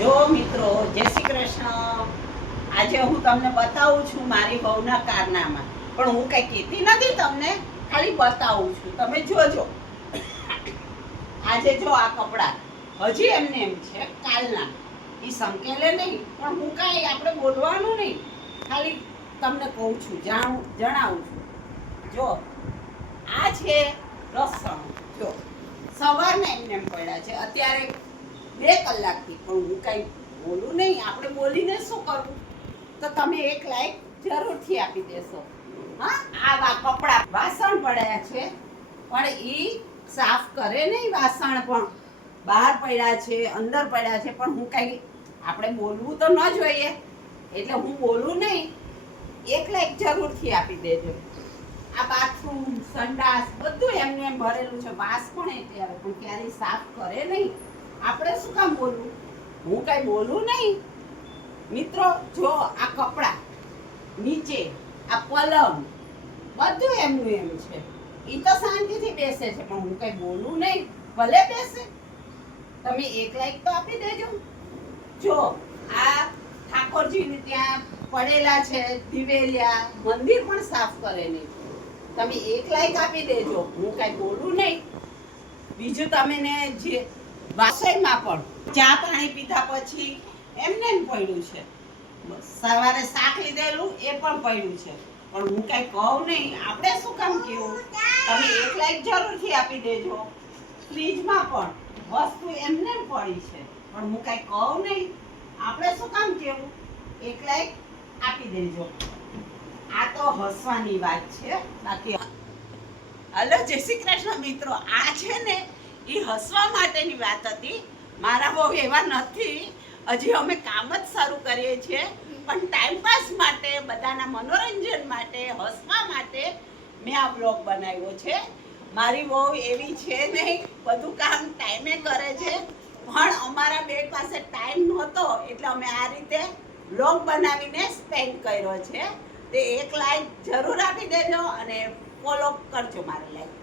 જો મિત્રો, જય શ્રી કૃષ્ણ. આજે હું તમને બતાવું છું મારી વહુના કારનામા. પણ હું કઈ કહેતી નથી તમને, ખાલી બતાવું છું. તમે જોજો. આજે જો આ કપડા હજી એમને એમ છે કાલના, એ સંકેલે નહીં. પણ હું કાંઈ આપણે બોલવાનું નહીં, ખાલી તમને કહું છું, જણાવું છું. જો આ છે લસણ. જો સવારના એમને એમ પડ્યા છે, અત્યારે 2 કલાકથી. પણ હું કઈ બોલું નહીં. આપણે બોલીને શું કરવું? તો તમે એક લાઈક જરૂરથી આપી દેશો. હા, આ કપડા વાસણ પડ્યા છે, પણ ઈ સાફ કરે નહીં. વાસણ પણ બહાર પડ્યા છે, અંદર પડ્યા છે, પણ હું કઈ આપણે બોલવું તો ન જોઈએ, એટલે હું બોલું નહીં. એક લાઈક જરૂરથી આપી દેજો. આ બાથરૂમ, સંડાસ બધું એમને એમ ભરેલું છે. વાસ પણ એટલે આવે, પણ ક્યારેય સાફ કરે નહીં. આપણે શું કામ બોલવું? હું કઈ બોલું નહીં. મિત્રો જો આ કપડા નીચે, આ પલંગ બધું એમનું એમ છે. ઈ તો શાંતિથી બેસે છે, પણ હું કઈ બોલું નહીં. ભલે બેસે, તમે એક લાઈક તો આપી દેજો. જો આ ઠાકોરજીને ત્યાં પડેલા છે દિવેલિયા, મંદિર પણ સાફ કરે નહીં. તમે એક લાઈક આપી દેજો. હું કઈ બોલું નહીં. બીજું તમે ને જે વાસણમાં પણ ચા પાણી પીધા પછી એમને એમ પડ્યું છે. સવારે શાક લીધેલું એ પણ પડ્યું છે, પણ હું કઈ કહું નહીં. આપણે શું કામ કેવું? તમે એક લાઈક જરૂરથી આપી દેજો. ફ્રીજમાં પણ વસ્તુ એમને એમ પડી છે, પણ હું કઈ કહું નહીં. આપણે શું કામ કેવું? એક લાઈક આપી દેજો. આ તો હસવાની વાત છે. બાકી હલો, જય શ્રી કૃષ્ણ મિત્રો. આ છે ને એ હસવા માટેની વાત હતી. મારા બહુ એવા નથી. હજી અમે કામ જ શરૂ કરીએ છીએ, પણ ટાઈમપાસ માટે, બધાના મનોરંજન માટે, હસવા માટે મેં આ બ્લોગ બનાવ્યો છે. મારી બહુ એવી છે નહીં, બધું કામ ટાઈમે કરે છે, પણ અમારા બેડ પાસે ટાઈમ નહોતો, એટલે અમે આ રીતે બ્લોગ બનાવીને સ્પેન્ડ કર્યો છે. તે એક લાઈક જરૂર આપી દેજો અને ફોલો કરજો મારી લાઈક.